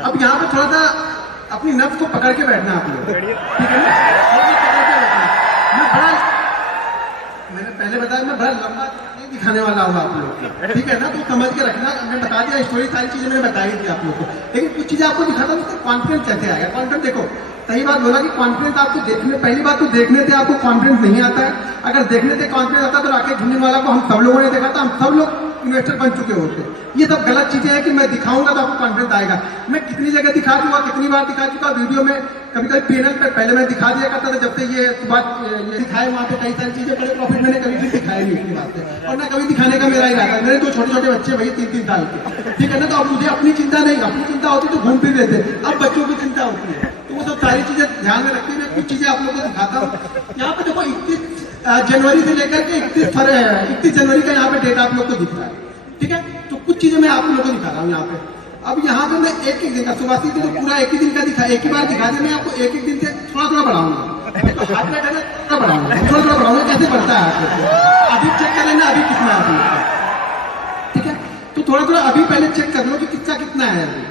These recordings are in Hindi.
अब यहाँ पे थोड़ा सा अपनी नफ्स को पकड़ के बैठना आप लोग, ठीक है ना? मैंने पहले बताया मैं बड़ा लंबा नहीं दिखाने वाला हूँ आप लोग, ठीक है ना? तो समझ के रखना, मैंने बता दिया स्टोरी, सारी चीजें मैंने बताई थी आप लोग को, लेकिन कुछ चीजें आपको दिखाता हूँ कॉन्फिडेंस कैसे आएगा। कॉन्फिडेंस देखो, सही बात बोला कि कॉन्फिडेंस आपको देखने, पहली बात तो देखने से आपको कॉन्फिडेंस नहीं आता है। अगर देखने से कॉन्फिडेंस आता तो राकेश झुंझुनवाला को हम सब लोगों ने देखा था, हम सब लोग इन्वेस्टर बन चुके होते। ये सब गलत चीजें हैं कि मैं दिखाऊंगा तो आपको कॉन्फिडेंस आएगा। मैं कितनी जगह दिखा चुका, कितनी बार दिखा चुका वीडियो में, कभी कभी पैनल पे पहले मैं दिखा दिया करता था, जब से ये बात ये दिखाए वहाँ पे कई सारी चीजें, बड़े प्रॉफिट मैंने कभी भी दिखाए नहीं इसकी बात से, और ना कभी दिखाने का मेरा इरादा है। मेरे दो छोटे छोटे बच्चे भैया 3-3 साल के, ठीक है ना? तो अब मुझे अपनी चिंता नहीं, अपनी चिंता होती तो घूम फिर लेते, अब बच्चों की चिंता होती है, तो वो सब सारी चीजें ध्यान में रखते हुए कुछ चीजें आप लोगों को दिखाता हूँ। यहाँ पे देखो 31 जनवरी से लेकर के 31 जनवरी का यहाँ पे डेट आप लोग को दिख रहा है, ठीक है? तो कुछ चीजें मैं आप लोगों को दिखा रहा हूँ यहाँ पे। अब यहाँ पे मैं एक दिन का सुबह से तो पूरा एक ही दिन का दिखा, एक ही बार दिखा दिया। मैं आपको एक दिन से थोड़ा थोड़ा बढ़ाऊंगा, तो हाथ में थोड़ा बढ़ाऊंगा, थोड़ा थोड़ा बढ़ाऊंगा, कैसे बढ़ता है आपको अभी चेक कर लेना, अभी कितना है, ठीक है? तो थोड़ा थोड़ा अभी पहले चेक कर लो कि कितना कितना है अभी।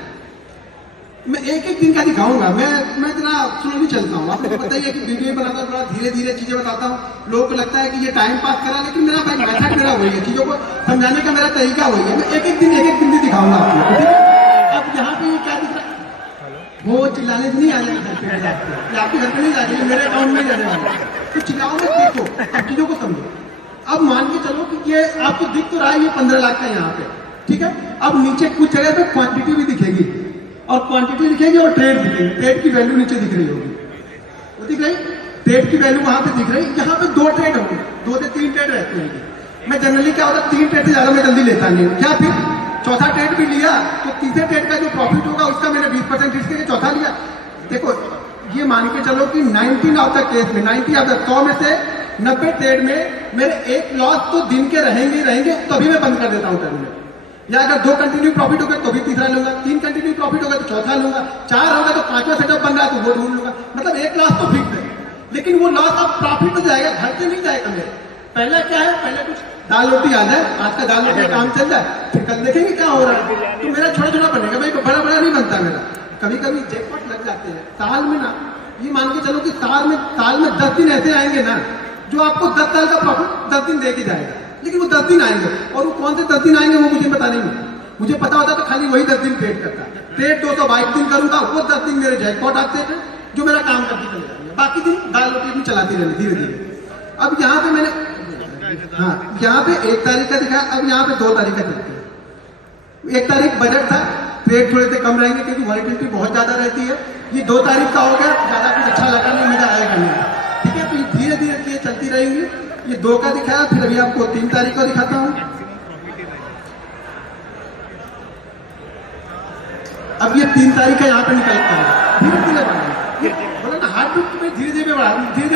मैं एक एक दिन का दिखाऊंगा, मैं इतना स्लोली चलता हूँ। आपको पता ही है कि वीडियो बनाता हूँ, थोड़ा धीरे धीरे चीजें बताता हूँ। लोगों को लगता है कि ये टाइम पास करा, लेकिन मेरा भाई मेथड मेरा वही है, चीजों को समझाने का मेरा तरीका वही है। मैं एक एक दिन दिखाऊंगा आपको, ठीक है? अब यहाँ पे क्या दिख रहा है, वो चिल्लाने नहीं आने का, आपके घर पे नहीं जा रही है, मेरे अकाउंट में जाने वाला, तो चिल्लाओ मत, देखो अब चीजों को समझो। अब मान के चलो कि ये आपको दिख तो रहा है ये 15 लाख का यहाँ पे, ठीक है? अब नीचे कुछ जगह पे क्वांटिटी भी दिखेगी, और क्वांटिटी दिखेगी और ट्रेड दिखेगी। ट्रेड की वैल्यू नीचे दिख रही होगी, वो दिख रही, ट्रेड की वैल्यू वहां पे दिख रही। यहाँ पे 2 ट्रेड होंगे, 2 से 3 ट्रेड रहते हैं। मैं जनरली क्या होता है 3 ट्रेड से ज्यादा मैं जल्दी लेता नहीं हूँ, या फिर चौथा ट्रेड भी लिया तो तीसरे ट्रेड का जो प्रॉफिट होगा उसका मैंने 20% रिस्क करके चौथा लिया। देखो ये मान के चलो कि 90 ऑफ द केस में, 90 ऑफ द 100 में से 90 ट्रेड में मेरे एक लॉस तो दिन के रहेंगे, तभी मैं बंद कर देता हूँ ट्रेड में। या अगर 2 कंटिन्यू प्रॉफिट होगा तो भी तीसरा लूंगा, 3 कंटिन्यू प्रॉफिट होगा तो चौथा लूंगा, 4 होगा तो 5वां सेटअप बन रहा है तो वो ढूंढ लूंगा। मतलब एक लॉस तो फिक्स है, लेकिन वो लॉस अब प्रॉफिट में जाएगा, घर से नहीं जाएगा मेरे। पहले क्या है, पहले कुछ दाल रोटी आ जाए, आज का दाल रोटी का काम चल जाए, फिर कल देखेंगे क्या हो रहा है। तो मेरा छोटा छोटा बनेगा भाई, बड़ा बड़ा नहीं बनता मेरा। कभी कभी जैकपॉट लग जाते हैं साल में ना, ये मान के चलो कि साल में 10 दिन ऐसे आएंगे ना जो आपको 10 साल का प्रॉफिट 10 दिन दे के जाएगा। लेकिन वो 10 दिन आएंगे, और वो कौन से 10 दिन आएंगे वो मुझे पता नहीं। मुझे पता होता तो खाली वही 10 दिन ट्रेड करता। ट्रेड 222 दिन करूंगा, वो 10 दिन मेरे जैकपॉट आते हैं जो मेरा काम करके चले जाएंगे, बाकी दिन दाल रोटी अपनी चलाती रहेंगे धीरे धीरे। अब यहाँ पे मैंने यहाँ पे 1 तारीख का दिखाया, अब यहाँ पे 2 तारीख का देखते हैं। 1 तारीख बजट था, ट्रेड थोड़े से कम रहेंगे क्योंकि वॉलिटिलिटी बहुत ज्यादा रहती है। ये 2 तारीख का हो गया, ज्यादा कुछ अच्छा लगा नहीं, मजा आएगा नहीं, ठीक है? फिर धीरे धीरे चीजें चलती रहेंगी। ये 2 का दिखाया, फिर अभी आपको 3 तारीख को दिखाता हूँ। अब ये 3 तारीख का यहाँ पे निकलता है, धीरे धीरे बोला ना, हार्ट बीट में धीरे धीरे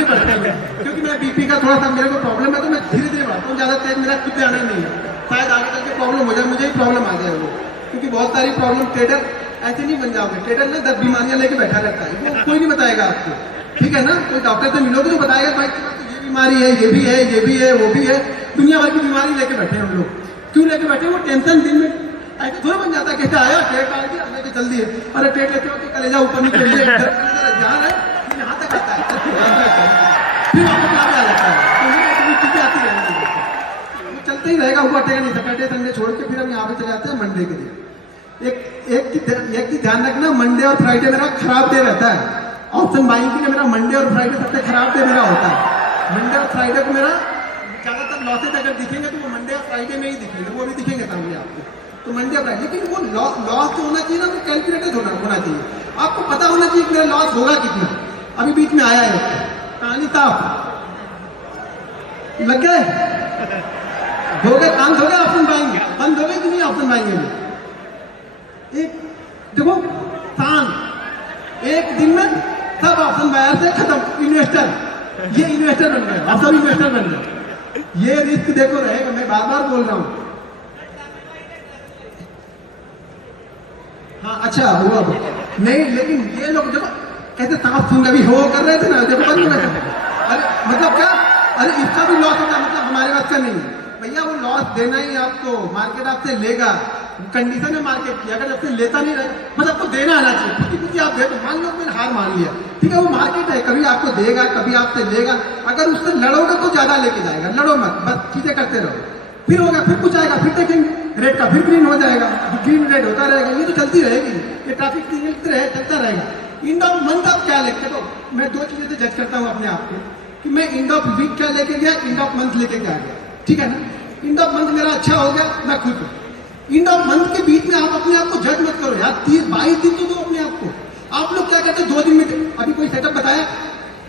बढ़ता है, क्योंकि मैं बीपी का थोड़ा सा मेरे को प्रॉब्लम है, तो मैं धीरे धीरे बढ़ाता हूँ, ज्यादा तेज मेरा खुद जाना नहीं है। शायद आगे चल के प्रॉब्लम हो जाए, मुझे ही प्रॉब्लम आ जाए वो, क्योंकि बहुत सारी प्रॉब्लम। ट्रेडर ऐसे नहीं बन जाओगे, ट्रेडर ना 10 बीमारियां लेके बैठा रहता है, वो कोई नहीं बताएगा आपको, ठीक है ना? कोई डॉक्टर से मिलोगे तो बताएगा भाई ये बीमारी है, ये भी है, ये भी है, वो भी है। दुनिया भर की बीमारी लेके बैठे हम लोग, क्यों लेके बैठे? वो टेंशन दिन में ऐसे थोड़ा बन जाता है, कहते आया ट्रेड डाल दिया हमने चल दिए, अरे ट्रेड लेते हो कि कलेजा ऊपर नीचे ध्यान है यहाँ तक आता है, फिर आपको क्या आ जाता है, चीजें आती रहेंगी, चलते ही रहेगा। वो अटेगा नहीं, सैटरडे संडे छोड़ के फिर हम यहाँ पे चले जाते हैं मंडे के दिन। एक की ध्यान रखना, मंडे और फ्राइडे मेरा खराब डे रहता है। ऑप्शन बाइंग के लिए मेरा मंडे और फ्राइडे सबसे खराब डे मेरा होता है। मंडे और फ्राइडे को मेरा ज्यादातर लॉसेज अगर दिखेंगे तो वो मंडे और फ्राइडे में ही दिखेंगे, वो भी दिखेंगे सामने आपको। तो मंडे और फ्राइडे, लेकिन वो लॉस जो होना चाहिए ना, वो कैलकुलेटेड होना चाहिए। आपको पता होना चाहिए कि मेरा लॉस होगा कितना। अभी बीच में आया है कहानी साफ लग गए, हो गए काम, हो गया ऑप्शन बाइंग, बंद हो गई कि नहीं ऑप्शन बाइंग में? एक देखो शान, एक दिन में सब ऑप्शन बायर से खत्म। इन्वेस्टर, ये इन्वेस्टर बन गए, आप सब इन्वेस्टर बन गए। ये रिस्क देखो रहेगा, मैं बार बार बोल रहा हूं। हाँ अच्छा हुआ नहीं, लेकिन ये लोग देखो कहते सांप सूंघ अभी हो कर रहे थे ना, देखो बंद हो गए। अरे मतलब क्या, अरे इसका भी लॉस होता, मतलब हमारे पास का नहीं है। भैया वो लॉस देना ही आपको, मार्केट आपसे लेगा, कंडीशन है मार्केट की, अगर आपसे लेता नहीं रहेगा बस आपको देना आना चाहिए, क्योंकि आप दे तो मान लो मैंने हार मान लिया, ठीक है वो मार्केट है, कभी आपको देगा कभी आपसे लेगा, अगर उससे लड़ोगे तो ज्यादा लेके जाएगा, लड़ो मत, बस चीजें करते रहो, फिर होगा, फिर कुछ आएगा, फिर देखेंगे रेड का, फिर ग्रीन हो जाएगा, ग्रीन रेड होता रहेगा, ये तो चलती रहेगी, ये ट्रैफिक सिग्नल चलता रहेगा। एंड ऑफ मंथ आप क्या लेके, तो मैं दो चीजें से जज करता हूँ अपने आप को कि मैं एंड ऑफ वीक क्या लेके गया, एंड ऑफ मंथ लेके क्या गया, ठीक है ना। एंड ऑफ मंथ मेरा अच्छा हो गया, मैं खुश हूँ। एंड ऑफ मंथ के बीच में आप अपने आप को जज मत करो यार, 22 दिन तो दो अपने आप को। आप लोग क्या कहते हैं 2 दिन में, अभी कोई सेटअप बताया,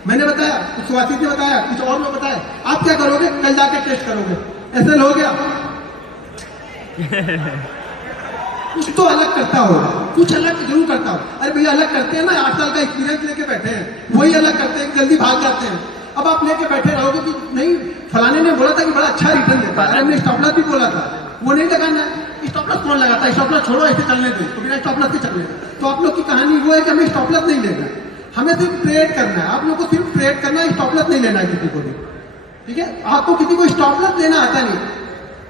मैंने बताया, कुछ सुहासित ने बताया, कुछ और लोग बताया, आप क्या करोगे, कल जाके टेस्ट करोगे, ऐसे लोगे आप। कुछ तो अलग करता होगा, कुछ अलग जरूर करता हो। अरे भैया अलग करते हैं ना, 8 साल का एक्सपीरियंस लेके बैठे हैं, वही अलग करते हैं, जल्दी भाग जाते हैं। अब आप लेके बैठे रहोगे कि नहीं फलाने ने बोला था कि बड़ा अच्छा रिटर्न देता है, हमने स्टॉप लॉस भी बोला था, वो नहीं लगाना है। स्टॉप लॉस कौन लगाता है, स्टॉप लॉस छोड़ो, ऐसे चलने दो, तो बिना स्टॉप लॉस के चलने दो। तो आप लोग की कहानी वो है कि हमें स्टॉप लॉस नहीं लेना, हमें सिर्फ ट्रेड करना है। आप लोग को सिर्फ ट्रेड करना है, स्टॉप लॉस नहीं लेना है किसी को भी, ठीक है। आपको किसी को स्टॉप लॉस लेना आता नहीं,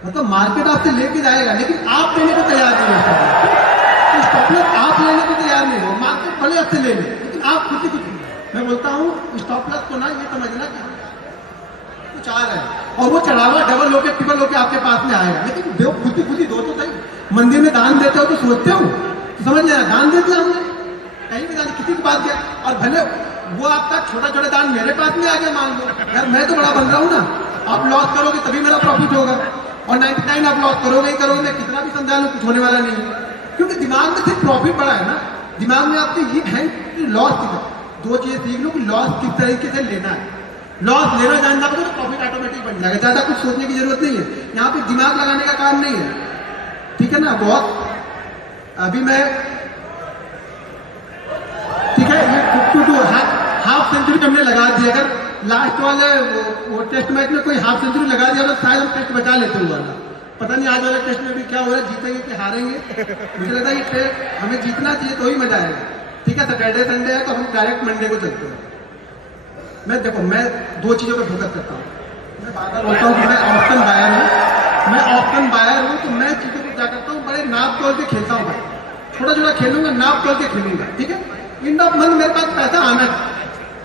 मतलब मार्केट आपसे लेके जाएगा, लेकिन आप लेने को तैयार नहीं हो, स्टॉप लॉस आप लेने को तैयार नहीं हो, मार्केट भले आपसे ले ले, लेकिन आप खुद ही कुछ। मैं बोलता हूँ स्टॉप लॉस को ना ये समझना कि कुछ आ रहा है और वो चढ़ावा डबल होके ट्रिपल होके आपके पास में आएगा, लेकिन दो खुद ही दो तो सही। मंदिर में दान देते हो तो सोचते हो, तो समझ लेना दान दे दिया हमने, कहीं भी दान किसी के पास गया, और भले वो आपका छोटा छोटा दान मेरे पास में आ गया, मान लो यार मैं तो बड़ा बन रहा हूँ ना, आप लॉस करोगे तभी मेरा प्रॉफिट होगा, और 99 आप लॉस करोगे ही करोगे, मैं कितना भी समझा लूँ कुछ होने वाला नहीं है, क्योंकि दिमाग में सिर्फ प्रॉफिट बड़ा है ना, दिमाग में आपके ये है कि लॉस कितना। 2 चीजें सीख लो कि लॉस किस तरीके से लेना है, लॉस लेना जानना पड़ेगा तो प्रॉफिट ऑटोमेटिक बन जाएगा, ज्यादा कुछ सोचने की जरूरत नहीं है, यहाँ पे दिमाग लगाने का काम नहीं है, ठीक है ना। बहुत अभी मैं, ठीक है, ये हाफ सेंचुरी हमने लगा दी, अगर लास्ट वाले वो टेस्ट मैच में कोई हाफ सेंचुरी लगा दिया तो शायद हम टेस्ट बचा लेते हुआ, पता नहीं आज वाले टेस्ट में भी क्या हो रहा है, जीतेंगे कि हारेंगे। मुझे लगता है ये हमें जीतना चाहिए तो ही मजा आएगा, ठीक है। सैटरडे संडे है तो हम डायरेक्ट मंडे को चलते हैं। मैं देखो मैं 2 चीजों पर फोकस करता हूँ, मैं बार बार बोलता हूँ कि मैं ऑप्शन बायर हूँ, तो मैं चीजों को क्या करता हूँ, बड़े नाप तोड़ के खेलता हूँ भाई, छोटा छोटा खेलूंगा, नाप तोड़ के खेलूंगा, ठीक है। एंड ऑफ मंथ मेरे पास पैसा आना चाहिए,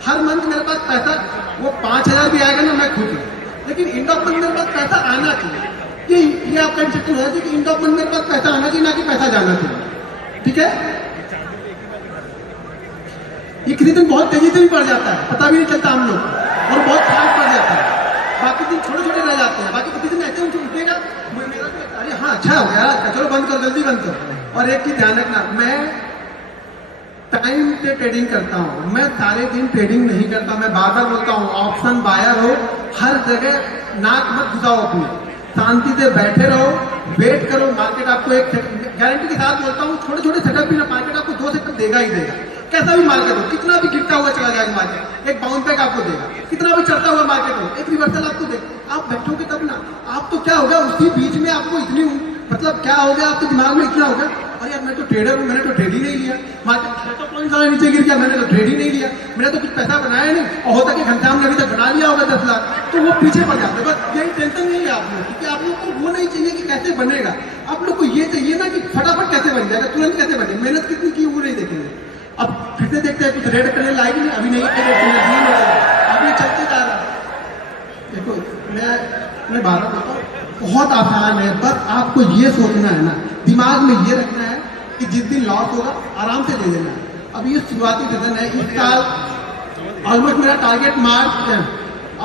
हर मंथ मेरे पास पैसा, वो 5000 भी आएगा ना मैं खुश हूँ, लेकिन एंड ऑफ मंथ मेरे पास पैसा आना चाहिए, ये आपका इंस्ट्रक्शन होना चाहिए कि एंड ऑफ मंथ मेरे पास पैसा आना चाहिए, ना कि पैसा जाना चाहिए, ठीक है। ये किसी दिन बहुत तेजी से भी बढ़ जाता है, पता भी नहीं चलता हम लोग, और बहुत फास्ट बढ़ जाता है, बाकी दिन छोटे छोटे रह जाते हैं, बाकी किसी दिन ऐसे उठेगा मेरा तो अरे हाँ अच्छा हो गया, चलो बंद करो, जल्दी बंद करो। और एक चीज ध्यान रखना, मैं टाइम से ट्रेडिंग करता हूँ, मैं सारे दिन ट्रेडिंग नहीं करता, मैं बार बार बोलता हूँ ऑप्शन बायर हो, हर जगह नाक मत घुसाओ अपनी, शांति से बैठे रहो, वेट करो, मार्केट आपको एक गारंटी के साथ बोलता हूँ, छोटे छोटे सेटअप भी ना, मार्केट आपको 2 सेकंड देगा ही देगा, कैसा भी मार्केट हो, कितना भी गिरता हुआ चला जाएगा मार्केट, एक बाउंस बैक आपको देगा, कितना भी चढ़ता हुआ मार्केट हो, एक रिवर्सल आपको देगा। आप बैठोगे तब ना, आप तो क्या होगा उसी बीच में आपको इतनी, मतलब क्या हो गया आपके दिमाग में इतना होगा, अरे यार मैं तो ट्रेडर हूँ, मैंने तो ट्रेड ही नहीं लिया, मार्केट 600 पॉइंट नीचे गिर गया, मैंने तो ट्रेड ही नहीं लिया, मैंने तो कुछ पैसा बनाया नहीं, और होता कि घंटा हमने अभी तक बना लिया होगा 10 लाख, तो वो पीछे पड़ जाते। बस यही टेंशन नहीं है आप लोग, क्योंकि आप लोग को वो नहीं चाहिए कि कैसे बनेगा, आप लोग को ये चाहिए ना कि फटाफट कैसे बन जाएगा, तुरंत कैसे बने, मेहनत कितनी की वो नहीं देखेंगे। अब फिर से देखते हैं कुछ रेड करने लायक नहीं, अभी नहीं अभी चलते जा रहा। देखो मैं बार बार बताऊँ, बहुत आसान है, बस आपको ये सोचना है ना, दिमाग में ये रखना है कि जिस दिन लॉस होगा आराम से ले लेना है। अब ये शुरुआती सीजन है, इस साल ऑलमोस्ट मेरा टारगेट मार्च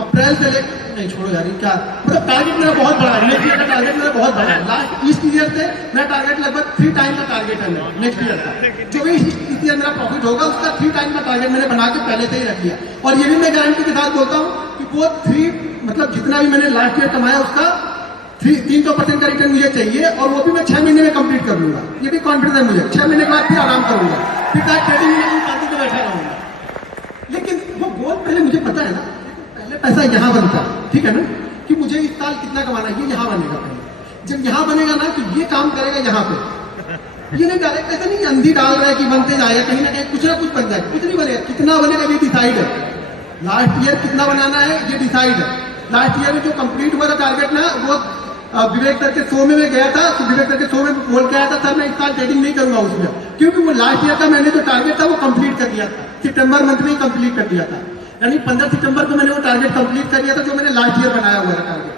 अप्रैल से लेकर, नहीं छोड़ो यार क्या, मतलब टारगेट मेरा बहुत बड़ा है, नेक्स्ट ईयर का टारगेट मेरा बहुत बड़ा है, लास्ट इस ईयर से मेरा टारगेट लगभग 3 टाइम का टारगेट है मेरा नेक्स्ट ईयर का, जो भी इस ईयर मेरा प्रॉफिट होगा उसका 3 टाइम का टारगेट मैंने बना के पहले से ही रख दिया। और ये भी मैं गारंटी के साथ बोलता हूँ कि वो 3 मतलब जितना भी मैंने लास्ट ईयर कमाया उसका 300% का रिटर्न मुझे चाहिए, और वो भी मैं 6 महीने में कंप्लीट कर लूंगा, ये भी कॉन्फिडेंस है मुझे, 6 महीने के बाद फिर आराम करूंगा, फिर ट्रेडिंग में शांति से बैठा रहूंगा। लेकिन वो गोल पहले मुझे पता है ना, पहले पैसा यहाँ बनता है, ठीक है ना, कि मुझे इस साल कितना कमाना है, ये यहाँ बनेगा पहले, जब यहाँ बनेगा ना कि ये काम करेगा यहाँ पे, ये नहीं डायरेक्ट ऐसा नहीं अंधी डाल रहा है कि बनते जाएगा, कहीं ना कुछ बन जाएगा, कुछ नहीं बनेगा, कितना बनेगा ये डिसाइड है, लास्ट ईयर कितना बनाना है ये डिसाइड है, लास्ट ईयर में जो कंप्लीट हुआ था टारगेट ना वो विवेक सर के शो में मैं गया था, तो विवेक सर के शो में बोल के आया था सर मैं इस साल ट्रेडिंग नहीं करूंगा उसमें, क्योंकि वो लास्ट ईयर का मैंने जो टारगेट था वो कंप्लीट कर दिया था, सितंबर मंथ में ही कंप्लीट कर दिया था, यानी 15 सितंबर को मैंने वो टारगेट कंप्लीट कर दिया था जो मैंने लास्ट ईयर बनाया हुआ था टारगेट।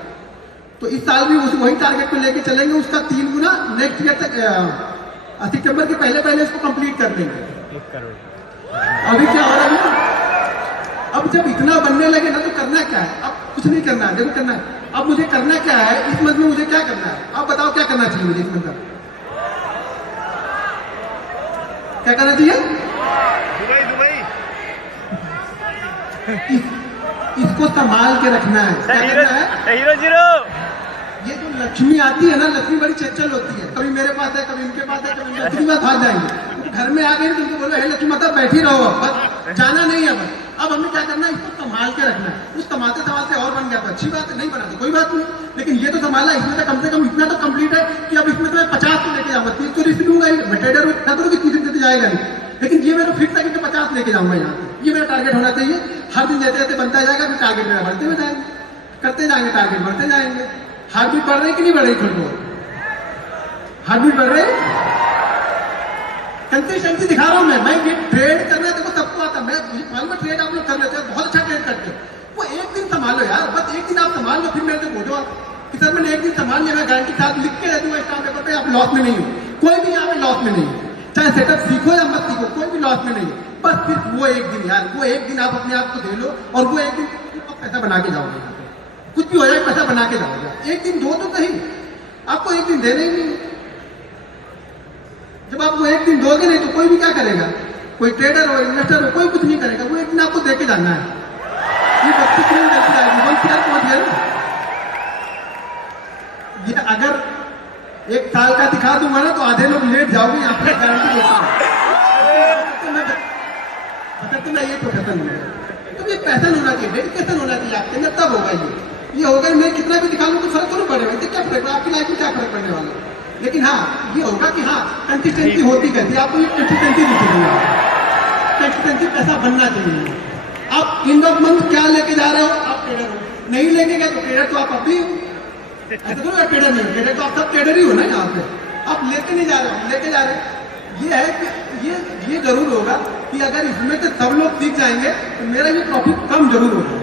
तो इस साल भी वही टारगेट को लेके चलेंगे, उसका 3 गुना नेक्स्ट ईयर तक सितंबर के पहले इसको कंप्लीट कर देंगे। 1 करोड़। अभी क्या हो रहा है, अब जब इतना बनने लगे ना तो करना क्या है, अब कुछ नहीं करना है, देखो करना है, अब मुझे करना क्या है इस मंथ में, मुझे क्या करना है, आप बताओ क्या करना चाहिए मुझे इस मंथ में, क्या करना चाहिए? दुबई। इसको संभाल के रखना है, क्या करना है? Hero zero. ये जो लक्ष्मी आती है ना, लक्ष्मी बड़ी चंचल होती है, कभी मेरे पास है, कभी इनके पास है, कभी लक्ष्मी बात भाग जाएंगे, घर में आ गए तो उनको बोलो हे लक्ष्मी माता बैठी रहो, बस जाना नहीं है, बस अब हमें क्या करना है, इसको संभाल के रखना है। उस संभालते संभालते और बन गया तो अच्छी बात है, नहीं बना तो कोई बात नहीं, लेकिन ये तो संभाला, इसमें तो कम से कम इतना तो कंप्लीट है कि अब इसमें तो मैं 50 को लेके जाऊंगा, 30 तो रिस्क दूंगा ही, मैं ट्रेडर ना करूँ कि 30 दिन से जाएगा नहीं, लेकिन ये मैं तो फिक्स है कि 50 लेके जाऊंगा यहाँ पे, ये मेरा टारगेट होना चाहिए। हर दिन जैसे जैसे बनता जाएगा फिर टारगेट मेरा बढ़ते हुए जाएंगे, करते जाएंगे, टारगेट बढ़ते जाएंगे। हार्ट बीट बढ़ रही कि नहीं बढ़ रही? थोड़ी हार्ट बीट बढ़ रही, कंसिस्टेंसी दिखा रहा हूं मैं ये ट्रेड करना है, देखो सबको आता है, मैं मालूम है ट्रेड आप लोग कर लेते हो, बहुत अच्छा ट्रेड करते हो, वो एक दिन संभालो यार, बस एक दिन आप संभाल लो, फिर मेरे से बोलो आप कि सर मैंने एक दिन संभाल लिया, मैं गारंटी साथ लिख के दे दूंगा स्टाम्प पेपर पे, आप लॉस में नहीं हो, कोई भी यहाँ पे लॉस में नहीं हो, चाहे सेटअप सीखो या मत सीखो, कोई भी लॉस में नहीं है, बस सिर्फ वो एक दिन यार, वो एक दिन आप अपने आप को दे लो और वो एक दिन आप पैसा बना के जाओगे, कुछ भी हो जाए पैसा बना के जाओगे, एक दिन दो तो कहीं, आपको एक दिन देना ही नहीं है। जब आप वो एक दिन दोगे नहीं तो कोई भी क्या करेगा, कोई ट्रेडर हो, इन्वेस्टर हो, कोई कुछ नहीं करेगा, वो एक दिन आपको देके जाना है। ये बच्ची क्यों गलती आएगी, वन शेयर पहुंच गया, ये अगर 1 साल का दिखा दूंगा ना तो आधे लोग लेट जाओगे यहाँ पे, गारंटी देता हूँ, तो मैं ये प्रोफेशन हूँ, तो ये पैशन होना चाहिए, डेडिकेशन होना चाहिए आपके अंदर, तब होगा ये होगा। मैं कितना भी दिखा लूँ तो फर्क थोड़ा पड़ेगा, इससे क्या फर्क, आपकी लाइफ में क्या फर्क पड़ने वाला है, लेकिन हाँ ये होगा कि हाँ कंसिस्टेंसी होती कैसी, आपको ये कंसिस्टेंसी दिखेगी, कंसिस्टेंसी पैसा बनना चाहिए। आप इन मंथ क्या लेके जा रहे हो, आप ट्रेडर हो, नहीं लेके गए तो ट्रेडर तो आप अपनी हो, ऐसा तो ट्रेडर नहीं, ट्रेडर तो आप सब ट्रेडर ही हो ना यहाँ पे, आप लेके नहीं जा रहे हो, लेके जा रहे हैं। ये है कि ये जरूर होगा कि अगर इसमें से सब लोग सीख जाएंगे तो मेरा ये प्रॉफिट कम जरूर होगा,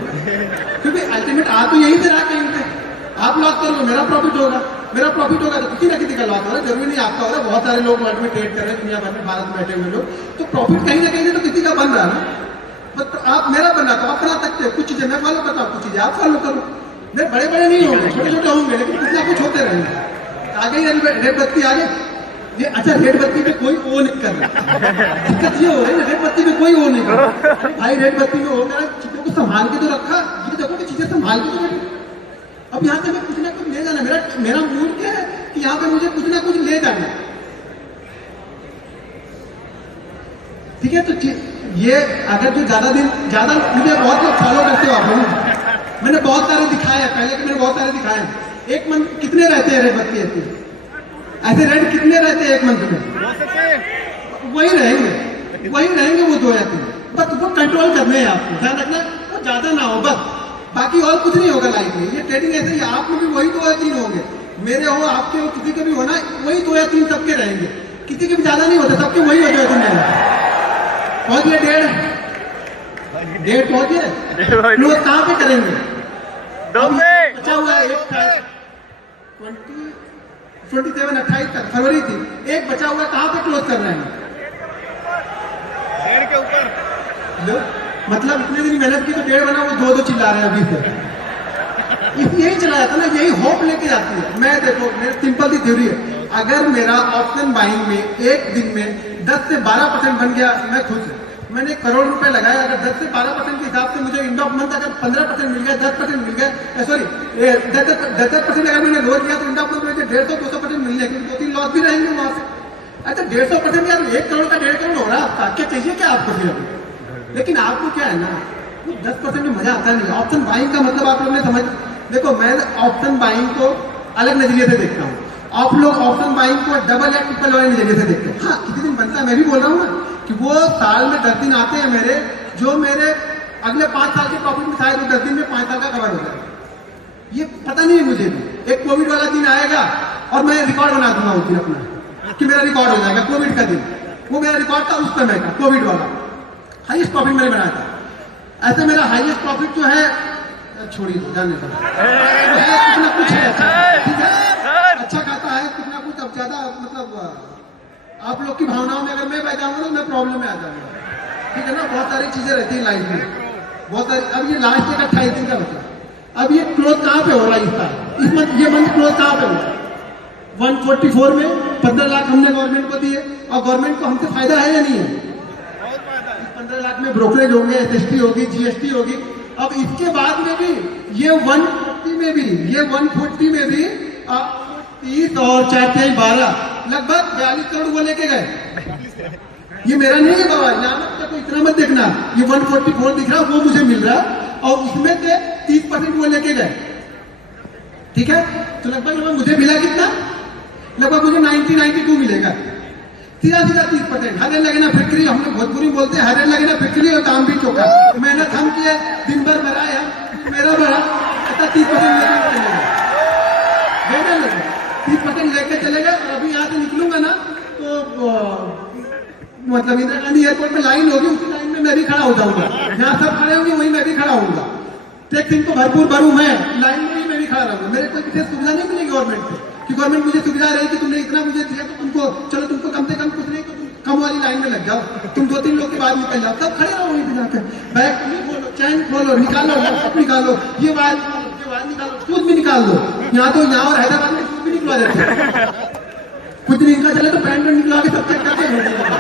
क्योंकि अल्टीमेट आ तो यहीं से रहा कहीं पे, आप लॉस करोगे मेरा प्रॉफिट होगा, मेरा प्रॉफिट होगा तो किसी ना किसी का लॉस हो रहा है, जरूरी नहीं आपका हो रहा है, बहुत सारे लोग वर्ल्ड में ट्रेड कर रहे हैं, दुनिया भर में, भारत में बैठे हुए लोग, तो प्रॉफिट कहीं ना कहीं तो किसी का बन रहा है ना, बट आप मेरा बन रहा तो आप बना सकते हो, कुछ चीजें मैं फॉलो करता हूँ, कुछ चीजें आप फॉलो करो, मेरे बड़े बड़े नहीं होंगे, छोटे छोटे होंगे, लेकिन कुछ ना कुछ होते रहेंगे। आगे रेड बत्ती आ गई, ये अच्छा रेड बत्ती पे कोई ओ नहीं कर रहा, दिक्कत ये हो रही है रेड बत्ती पे कोई ओ नहीं कर रहा, भाई रेड बत्ती में हो गया, चीजों को संभाल के तो रखा, ये देखो कि चीजें संभाल के तो रखी, अब यहाँ से मैं कुछ ना कुछ ले जाना, मेरा मूड क्या है कि यहाँ पे मुझे कुछ ना कुछ ले जाना, ठीक है। तो ये अगर जो ज्यादा मुझे बहुत लोग फॉलो करते हो आप लोग, मैंने बहुत सारे दिखाए हैं, पहले के मैंने बहुत सारे दिखाए हैं, एक मंथ कितने रहते हैं रेड बत्ती ऐसे रेड कितने रहते हैं एक मंथ में, वही रहेंगे वो 2 या 3, बस वो कंट्रोल करने हैं आपको, ध्यान रखना वो ज्यादा ना हो, बस बाकी और कुछ नहीं होगा लाइफ में। ये ट्रेडिंग ऐसे ही, आप में भी वही 2 या 3 होंगे, मेरे हो, आपके हो, किसी के भी होना, वही 2 या 3 सबके रहेंगे, किसी के भी ज्यादा नहीं होते, सबके वही होते हैं। पहुंच गए 1.5 पहुंच गए, लोग कहाँ पे करेंगे, बचा हुआ है 27-28 तक फरवरी थी, एक बचा हुआ कहाँ पे क्लोज कर रहे हैं, 1.5 के ऊपर, मतलब इतने दिन मेहनत की तो 1.5 बना, वो 2 चिल्ला रहे हैं अभी से, यही चला जाता ना, यही होप लेके जाती है। मैं देखो मेरी सिंपल सी थ्योरी है, अगर मेरा ऑप्शन बाइंग में एक दिन में 10 से 12% बन गया, मैं खुश हूँ, मैंने 1 करोड़ रुपए लगाया, अगर 10 से 12% के हिसाब से मुझे एंड ऑफ मंथ अगर 15% मिल गया, 10% मिल गया, सॉरी 10% अगर मैंने रोज किया तो एंड ऑफ मंथ मुझे 150-200% मिल जाएगी, 2-3 लॉस भी रहेंगे वहां से। अच्छा 150% यार 1 करोड़ का 1.5 करोड़ हो रहा है आपका, क्या चाहिए क्या आपको फिर अभी, लेकिन आपको क्या है ना, 10% में मजा आता नहीं। ऑप्शन बाइंग का मतलब आप लोग ने समझ, देखो मैं ऑप्शन बाइंग को अलग नजरिए से देखता हूँ, आप लोग ऑप्शन बाइंग को डबल या ट्रिपल वाले नजरिए से देखते हैं। हाँ किसी दिन बनता है, मैं भी बोल रहा हूँ ना कि वो साल में 10 दिन आते हैं मेरे, जो मेरे अगले 5 साल के प्रॉफिट में शायद 10 दिन में 5 साल का कवर हो जाए, ये पता नहीं है मुझे भी। एक कोविड वाला दिन आएगा और मैं रिकॉर्ड बना दूंगा उस दिन अपना कि मेरा रिकॉर्ड हो जाएगा कोविड का दिन। वो मेरा रिकॉर्ड था उस समय का, कोविड वाला हाईएस्ट प्रॉफिट मैंने बनाया था। ऐसे मेरा हाईएस्ट प्रॉफिट जो है, छोड़िए जाने दो, कुछ ना कुछ है अच्छा, ठीक है, अच्छा खाता है कुछ ना कुछ। अब ज्यादा मतलब आप लोग की भावनाओं में अगर मैं बह जाऊंगा ना मैं प्रॉब्लम में आ जाऊंगा, ठीक है ना। बहुत सारी चीजें रहती है लाइफ में, बहुत सारी। अब ये लास्ट एक 28 दिन का बचा, अब ये क्लोज कहाँ पे हो रहा है इसका, इस मंथ ये मंथ क्लोज कहाँ पे हो रहा है? 144 में 15 लाख हमने गवर्नमेंट को दिए, और गवर्नमेंट को हमसे फायदा है या नहीं है? 15 लाख में ब्रोकरेज होंगे, एसएसटी होगी, जीएसटी होगी। अब इसके बाद में भी ये 140 में भी 30 और 4 12 लगभग 42 करोड़ वो लेके गए। ये मेरा नहीं है बाबा, यहाँ तक तो इतना मत देखना, ये 144 दिख रहा वो मुझे मिल रहा, और उसमें से 30% वो लेके गए, ठीक है। तो लगभग मुझे मिला कितना, लगभग मुझे 92 मिलेगा। सीधा 30%। हरे लगे ना फिक्री, हम लोग भोजपुरी बोलते हैं, हरे लगे ना फिक्री और काम भी चौका। मेहनत हम किए, दिन भर बढ़ाए हम, मेरा बढ़ा, 30% लेके चलेगा, 30% लेके चलेगा। और अभी यहाँ से निकलूंगा ना तो मतलब इंदिरा गांधी एयरपोर्ट में लाइन होगी, उसी लाइन में मैं भी खड़ा हो जाऊंगा, जहाँ सब खड़े होंगे वहीं मैं भी खड़ा होऊंगा। टैक्स इनको भरपूर भरूं, मैं लाइन में ही मैं भी खड़ा रहूंगा। मेरे कोई विशेष सुविधा नहीं मिलेगी गवर्नमेंट से कि गवर्नमेंट मुझे सुविधा रही कि तुमने इतना मुझे दिया तो तुमको चलो तुमको कम से कम कुछ नहीं तो तुम कम वाली लाइन में लग जाओ, तुम 2-3 लोग के बाद निकल जाओ, सब खड़े रहो वहीं पे जाकर। बैग खोलो, चैन खोलो, निकालो, लैपटॉप निकालो, ये वायर निकालो, सूद भी निकाल दो। यहाँ तो यहाँ और हैदराबाद में सूद भी निकलवा देते हैं, कुछ दिन इनका चले तो पैंट निकला के सब चेक करके